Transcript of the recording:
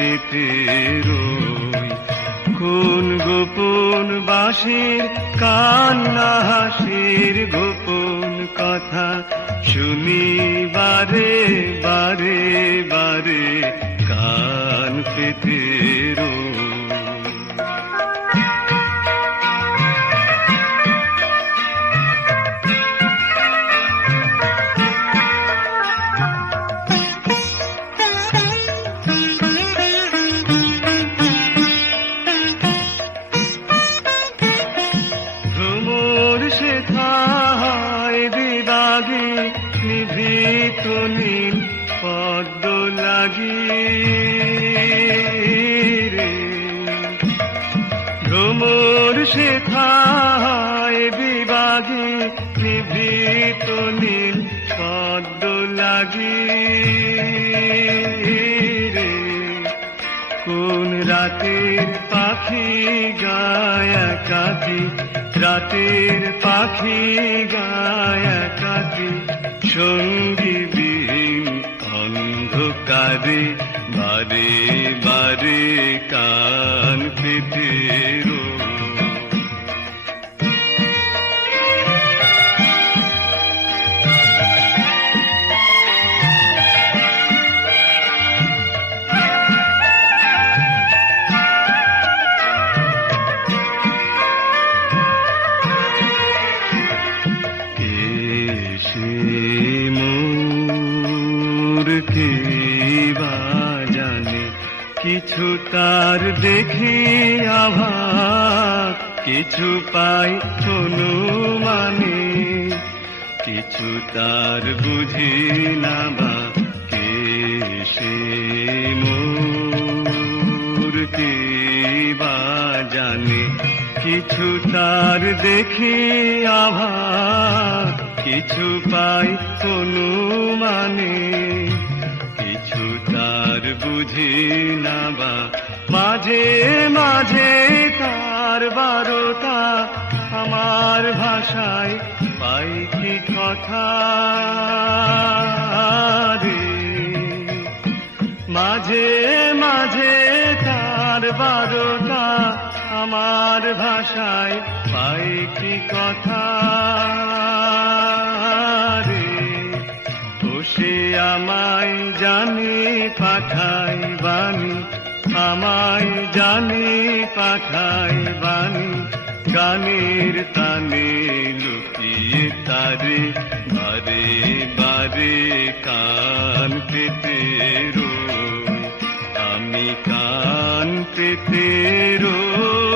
পেতে রই। কোন গোপন বাঁশির কান্না হাসির গোপন কথা শুনি বারে বারে বারে কান পেতে রই। নিভৃত নীল পদ্ম লাগি রে, ভ্রমর শেখায় বিভাগী নিভৃত নীল পদ্ম লাগি রে। কোন রাতের পাখি গায় একাকী, রাতের পাখি গায় একাকী সঙ্গীবিহীন অন্ধকারে বারে বারে কান পেতে রই। কে বা জানে কিছু তার দেখি আভাস, কিছু পাই অনুমানে, কিছু তার বুঝি না বা কে সে মোর কে বা জানে কিছু তার দেখি আভাস, কিছু পাই অনুমানে, কিছু তার বুঝি না বা মাঝে মাঝে তার বারতা আমার ভাষায় পাই কি কথা রে। মাঝে মাঝে তার বারতা আমার ভাষায় পাই কি কথা রে। সে আমায় জানে পাঠাই বাণী, আমায় জানে পাঠাই বাণী, গানের তানে লুকিয়ে তারে বারে বারে কান পেতে রই। আমি কান পেতে রই।